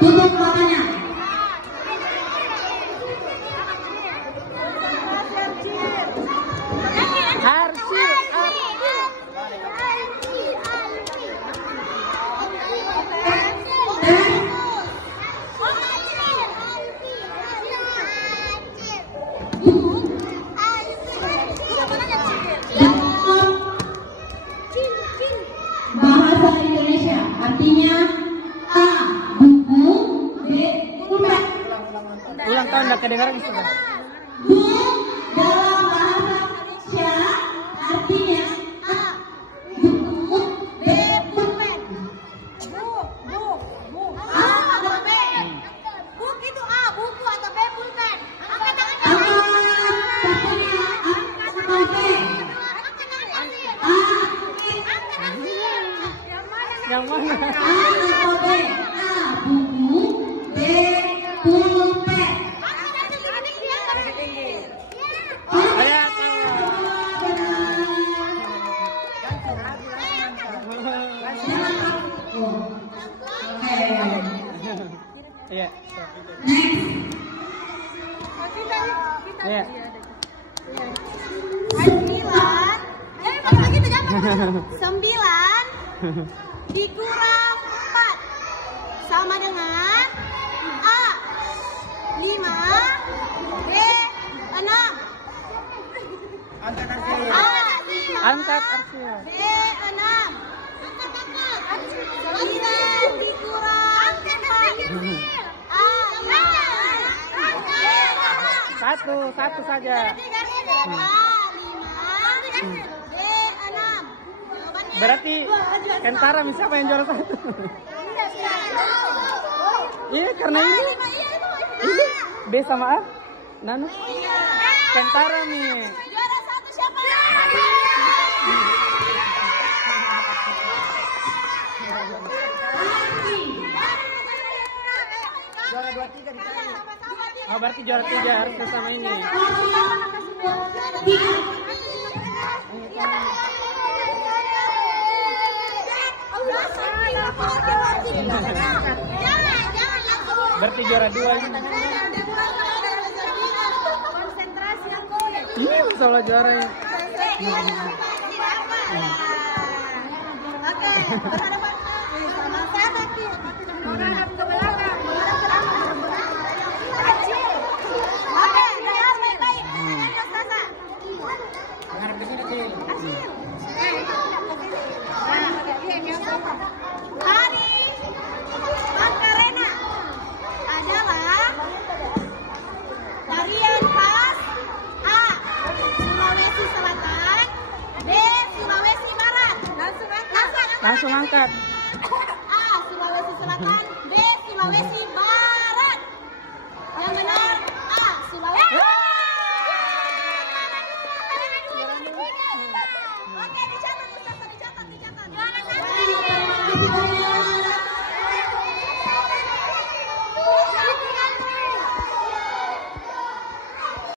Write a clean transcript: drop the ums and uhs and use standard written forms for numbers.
Tutup matanya. Bahasa Indonesia artinya A. Buku, B. Pulpen. Ulang tahun udah kedengaran sudah. Bu dalam bahasa Indonesia artinya A. Buku, B. Pulpen. A atau B? Buku itu A, buku atau B pulpen. Apa satunya A atau B? A. Yang mana? A atau B? A. Buku, B. Pulpen. Ada Iya. Iya. 9 dikurang 4 sama dengan A 5, B 6. Angkat arsil. B 6. 9 dikurang 4. A 5. Satu saja. Berarti Kentara siapa yang juara 1? Iya karena ini B sama A. Nanu Kentara nih. Juara 1 siapa? Juara 2-3 Oh berarti juara 3 harus sama ini. Berarti juara 2 ini. Konsentrasi aku. Ini masalah juara ya. Oke, berhadapan sama siapa sih? Menghadap ke belakang. Oke, dengar baik-baik. Menghadap ke sini, Ci. Hari Macarena adalah tarian khas A. Sulawesi Selatan, B. Sulawesi Barat. Langsung angkat. Langsung angkat. A. Sulawesi Selatan, B. Sulawesi